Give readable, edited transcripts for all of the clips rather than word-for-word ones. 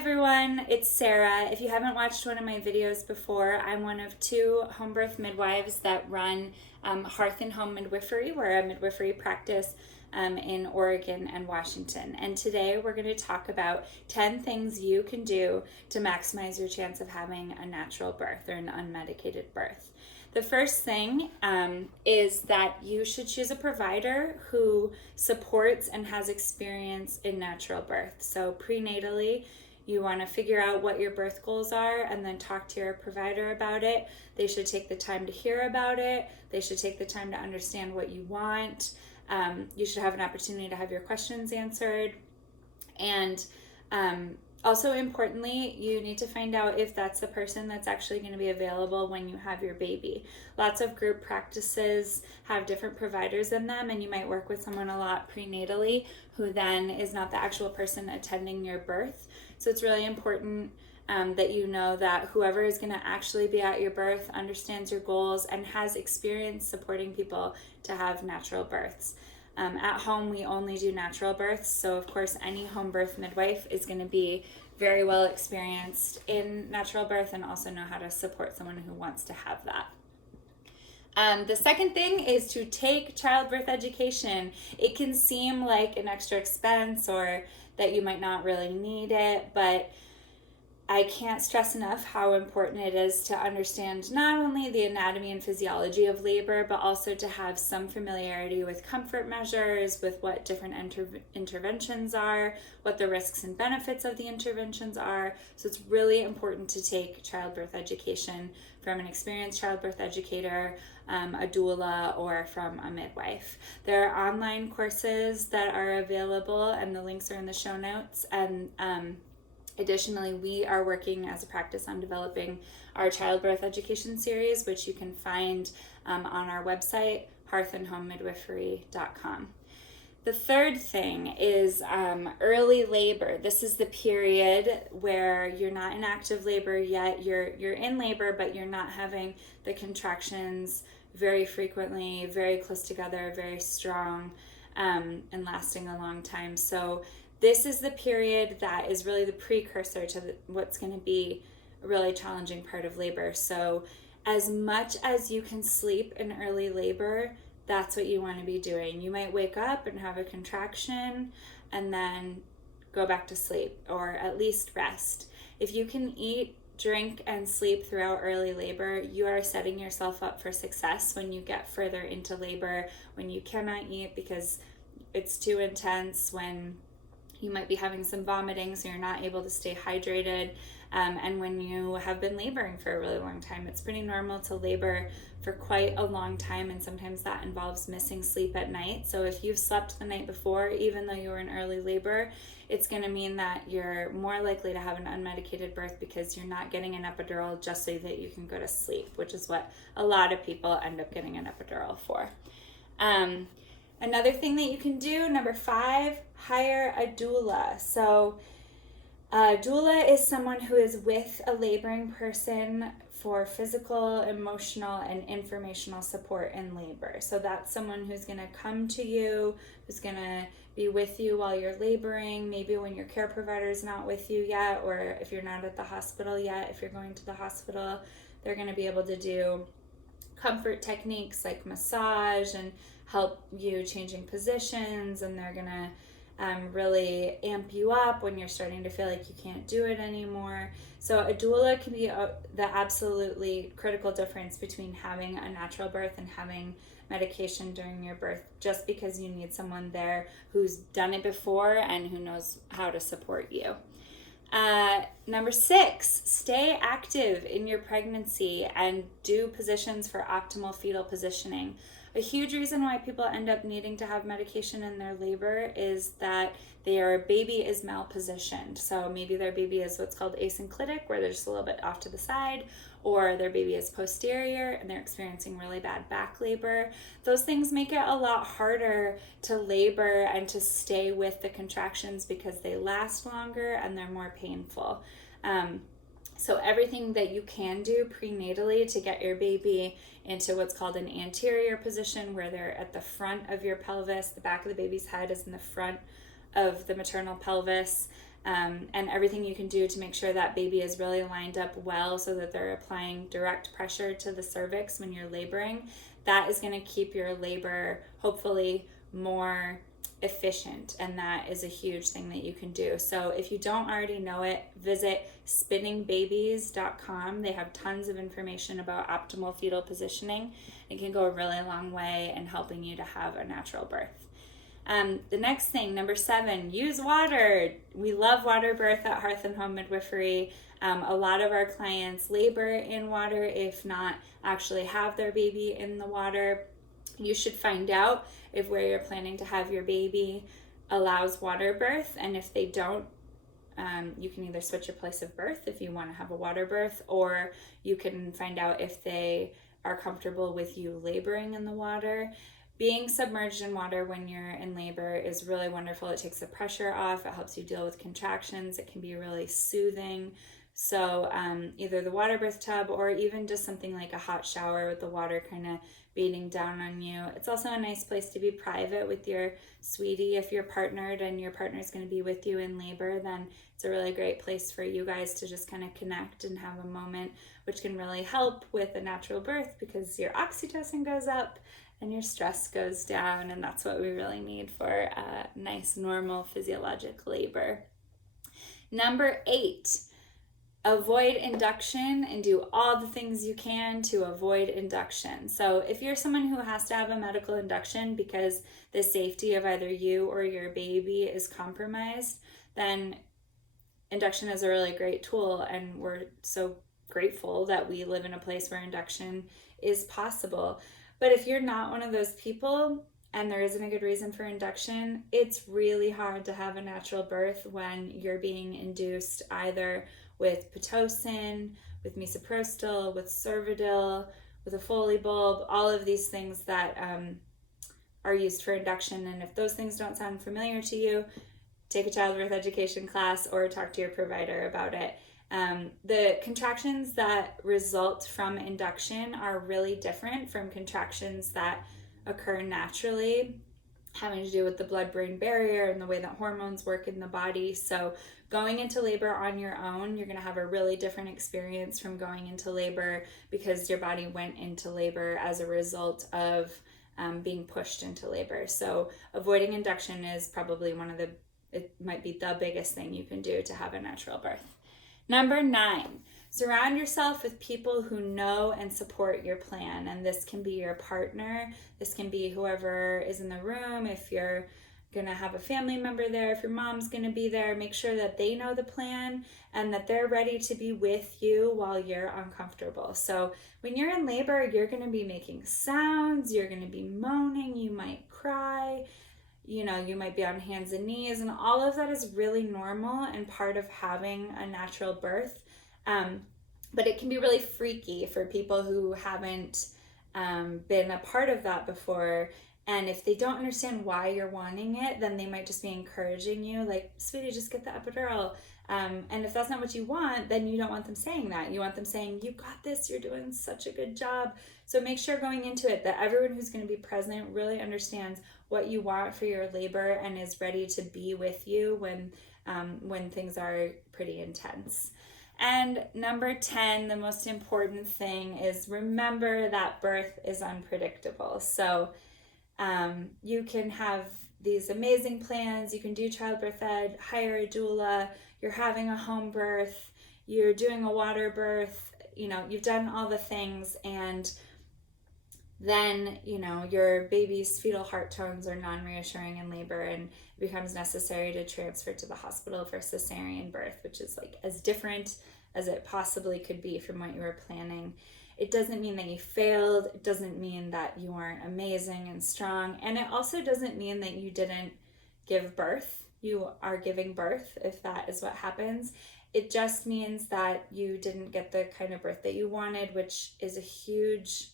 everyone, it's Sarah. If you haven't watched one of my videos before, I'm one of 2 home birth midwives that run Hearth and Home Midwifery. We're a midwifery practice in Oregon and Washington. And today we're going to talk about 10 things you can do to maximize your chance of having a natural birth or an unmedicated birth. The first thing is that you should choose a provider who supports and has experience in natural birth. So prenatally, you want to figure out what your birth goals are and then talk to your provider about it. They should take the time to hear about it. They should take the time to understand what you want. You should have an opportunity to have your questions answered. And also importantly, you need to find out if that's the person that's actually going to be available when you have your baby. Lots of group practices have different providers in them, and you might work with someone a lot prenatally who then is not the actual person attending your birth. So it's really important that you know that whoever is going to actually be at your birth understands your goals and has experience supporting people to have natural births. At home, we only do natural births, so of course any home birth midwife is going to be very well experienced in natural birth and also know how to support someone who wants to have that. The second thing is to take childbirth education. It can seem like an extra expense or that you might not really need it, but I can't stress enough how important it is to understand not only the anatomy and physiology of labor, but also to have some familiarity with comfort measures, with what different interventions are, what the risks and benefits of the interventions are. So it's really important to take childbirth education from an experienced childbirth educator, a doula, or from a midwife. There are online courses that are available, and the links are in the show notes. And additionally, we are working as a practice on developing our childbirth education series, which you can find on our website, hearthandhomemidwifery.com. The third thing is early labor. This is the period where you're not in active labor yet. You're in labor, but you're not having the contractions very frequently, very close together, very strong, and lasting a long time. So this is the period that is really the precursor to what's going to be a really challenging part of labor. So as much as you can sleep in early labor, that's what you want to be doing. You might wake up and have a contraction and then go back to sleep, or at least rest. If you can eat, drink, and sleep throughout early labor, you are setting yourself up for success when you get further into labor, when you cannot eat because it's too intense, when you might be having some vomiting, so you're not able to stay hydrated. And when you have been laboring for a really long time, it's pretty normal to labor for quite a long time, and sometimes that involves missing sleep at night. So if you've slept the night before, even though you were in early labor, it's going to mean that you're more likely to have an unmedicated birth because you're not getting an epidural just so that you can go to sleep, which is what a lot of people end up getting an epidural for. Another thing that you can do, number 5, hire a doula. So a doula is someone who is with a laboring person for physical, emotional, and informational support in labor. So that's someone who's going to come to you, who's going to be with you while you're laboring, maybe when your care provider is not with you yet, or if you're not at the hospital yet. If you're going to the hospital, they're going to be able to do comfort techniques like massage and help you changing positions, and they're gonna really amp you up when you're starting to feel like you can't do it anymore. So a doula can be the absolutely critical difference between having a natural birth and having medication during your birth, just because you need someone there who's done it before and who knows how to support you. Number 6, stay active in your pregnancy and do positions for optimal fetal positioning. A huge reason why people end up needing to have medication in their labor is that their baby is malpositioned. So maybe their baby is what's called asynclitic, where they're just a little bit off to the side, or their baby is posterior and they're experiencing really bad back labor. Those things make it a lot harder to labor and to stay with the contractions because they last longer and they're more painful. So everything that you can do prenatally to get your baby into what's called an anterior position, where they're at the front of your pelvis, the back of the baby's head is in the front of the maternal pelvis, and everything you can do to make sure that baby is really lined up well so that they're applying direct pressure to the cervix when you're laboring, that is going to keep your labor hopefully more efficient, and that is a huge thing that you can do. So if you don't already know it, visit spinningbabies.com. They have tons of information about optimal fetal positioning. It can go a really long way in helping you to have a natural birth. The next thing, number 7, use water. We love water birth at Hearth and Home Midwifery. A lot of our clients labor in water, if not actually have their baby in the water. You should find out if where you're planning to have your baby allows water birth, and if they don't, you can either switch your place of birth if you want to have a water birth, or you can find out if they are comfortable with you laboring in the water. Being submerged in water when you're in labor is really wonderful. It takes the pressure off. It helps you deal with contractions. It can be really soothing. So either the water birth tub or even just something like a hot shower with the water kind of beating down on you. It's also a nice place to be private with your sweetie. If you're partnered and your partner is going to be with you in labor, then it's a really great place for you guys to just kind of connect and have a moment, which can really help with a natural birth because your oxytocin goes up and your stress goes down, and that's what we really need for a nice, normal, physiologic labor. Number 8, avoid induction and do all the things you can to avoid induction. So if you're someone who has to have a medical induction because the safety of either you or your baby is compromised, then induction is a really great tool, and we're so grateful that we live in a place where induction is possible. But if you're not one of those people and there isn't a good reason for induction, it's really hard to have a natural birth when you're being induced either with Pitocin, with misoprostol, with Cervidil, with a Foley bulb, all of these things that are used for induction. And if those things don't sound familiar to you, take a childbirth education class or talk to your provider about it. The contractions that result from induction are really different from contractions that occur naturally, having to do with the blood-brain barrier and the way that hormones work in the body. So going into labor on your own, you're going to have a really different experience from going into labor because your body went into labor as a result of being pushed into labor. So avoiding induction is probably it might be the biggest thing you can do to have a natural birth. Number 9, surround yourself with people who know and support your plan. And this can be your partner. This can be whoever is in the room. If you're going to have a family member there, if your mom's going to be there, make sure that they know the plan and that they're ready to be with you while you're uncomfortable. So when you're in labor, you're going to be making sounds, you're going to be moaning, you might cry, you might be on hands and knees, and all of that is really normal and part of having a natural birth. But it can be really freaky for people who haven't been a part of that before. And if they don't understand why you're wanting it, then they might just be encouraging you, like, sweetie, just get the epidural. And if that's not what you want, then you don't want them saying that. You want them saying, you got this, you're doing such a good job. So make sure going into it that everyone who's going to be present really understands what you want for your labor and is ready to be with you when things are pretty intense. And number 10, the most important thing is remember that birth is unpredictable. So you can have these amazing plans. You can do childbirth ed, hire a doula, you're having a home birth, you're doing a water birth, you've done all the things, and then, your baby's fetal heart tones are non-reassuring in labor, and it becomes necessary to transfer to the hospital for cesarean birth, which is like as different as it possibly could be from what you were planning. It doesn't mean that you failed. It doesn't mean that you aren't amazing and strong. And it also doesn't mean that you didn't give birth. You are giving birth if that is what happens. It just means that you didn't get the kind of birth that you wanted, which is a huge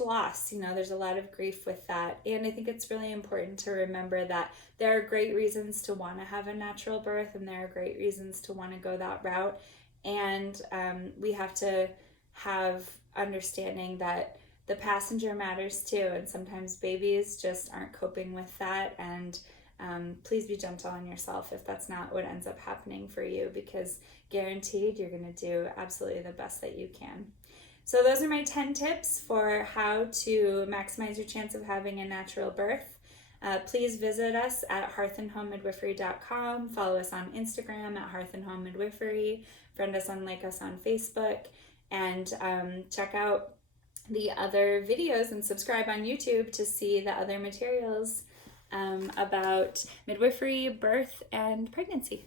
loss. There's a lot of grief with that. And I think it's really important to remember that there are great reasons to want to have a natural birth, and there are great reasons to want to go that route. And we have to have understanding that the passenger matters too. And sometimes babies just aren't coping with that. And please be gentle on yourself if that's not what ends up happening for you, because guaranteed you're going to do absolutely the best that you can. So those are my 10 tips for how to maximize your chance of having a natural birth. Please visit us at hearthandhomemidwifery.com. Follow us on Instagram at hearthandhomemidwifery. Friend us and like us on Facebook. And check out the other videos and subscribe on YouTube to see the other materials about midwifery, birth, and pregnancy.